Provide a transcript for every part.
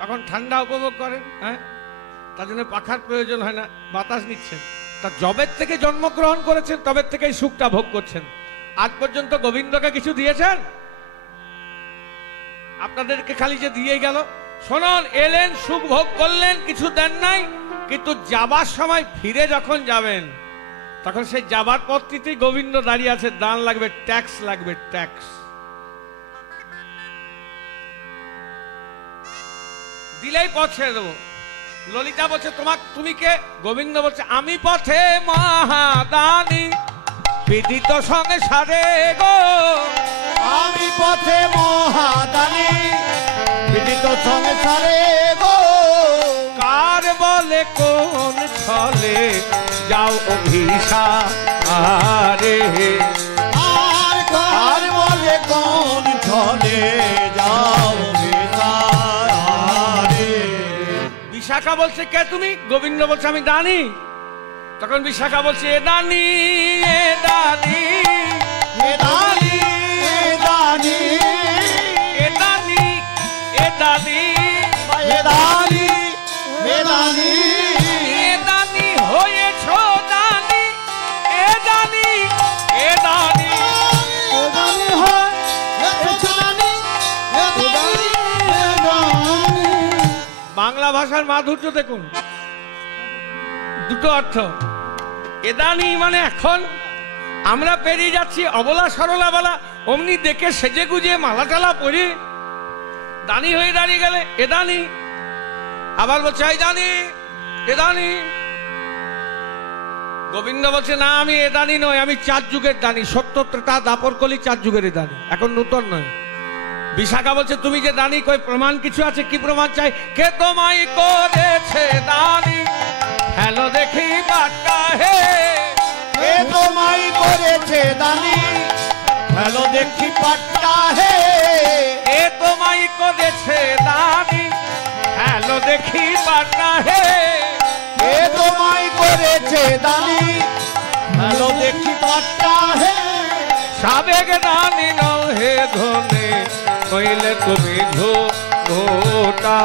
তখন ঠান্ডা উপভোগ করেন, হ্যাঁ, তার জন্য পাখার প্রয়োজন হয় না, বাতাস নিচ্ছেন। তা যবের থেকে জন্মগ্রহণ করেছেন তবের থেকেই সুখটা ভোগ করছেন। আজ পর্যন্ত গোবিন্দকে কিছু দিয়েছেন? আপনাদেরকে খালি যে দিয়ে গেল। শোনন, এলেন, সুখ ভোগ করলেন, কিছু দেন নাই, কিন্তু যাবার সময় ফিরে যখন যাবেন তখন সেই যাবার পথটিতেই গোবিন্দ দাঁড়িয়ে আছে, দান লাগবে, ট্যাক্স লাগবে, ট্যাক্স দিলেই পথ ছেড়ে দেবো। ললিতা বলছে তুমি কে? গোবিন্দ বলছে আমি পথে মহাদানী বিদিত সংসারে গো, আমি পথে মহাদানী বিদিত সংসারে গো। কার বলে কোন ছলে যাও অভিসারে, আর কার বলে কোন ছলে যাও অভিসারে। বিশাখা বলছে কে তুমি? গোবিন্দ বলছে আমি দানি। তখন বিশাখা বলছে এ দানি, এ দানি, এ দানি, এ দানি, এ দানি, এ দানি, এ দানি, এ দানি, এ দানি হয়েছ দানি, এ দানি, এ দানি, এ দানি হয় এসেছো দানি, এ দানি, এ দানি। বাংলা ভাষার মাধুর্য দেখুন, দুটো অর্থ। এদানি মানে এখন আমরা পেরিয়ে যাচ্ছি, অবলা সরলা বলা, অমনি দেখে সেজে গুজে মালা টালা পরি দানি হয়ে দাঁড়িয়ে গেলে এদানি। আবার বলছে এই দানি, এদানি। গোবিন্দ বলছে না, আমি এদানি নয়, আমি 4 যুগের দানি, সত্য ত্রেতা দাপর কলি 4 যুগের দানি, এখন নূতন নয়। বিশাখা বলছে তুমি যে দানি, কই প্রমাণ কিছু আছে? কি প্রমাণ চাই? কে তোমায় করেছে দানি, হ্যালো দেখি বাট্টা হে, কে তোমায় করেছে দানি, হ্যালো দেখি পাট্টা হে। এ তোমায় করেছে দানি, হ্যালো দেখি বাট্টা হে, কে তোমায় করেছে দানি, হ্যালো দেখি পাট্টা হে। সাবেক দানি নও হে ধনে, কইলে তুমি ঝোটা।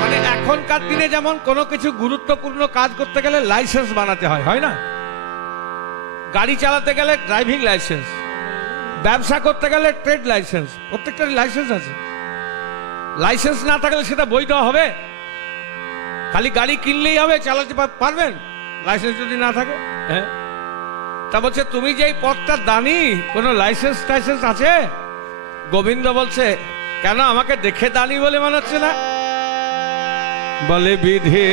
মানে এখনকার দিনে যেমন কোনো কিছু গুরুত্বপূর্ণ কাজ করতে গেলে লাইসেন্স বানাতে হয়, হয় না? গাড়ি চালাতে গেলে ড্রাইভিং লাইসেন্স, ব্যবসা করতে গেলে ট্রেড লাইসেন্স, প্রত্যেকটার লাইসেন্স আছে। লাইসেন্স না থাকলে সেটা বৈধ হবে? খালি গাড়ি কিনলেই হবে, চালাতে পারবেন লাইসেন্স যদি না থাকে? হ্যাঁ, তা বলছে তুমি যে এই পথটা দানি, কোনো লাইসেন্স টাইসেন্স আছে? গোবিন্দ বলছে কেন, আমাকে দেখে দানি বলে মনে হচ্ছে না? বলে বিধে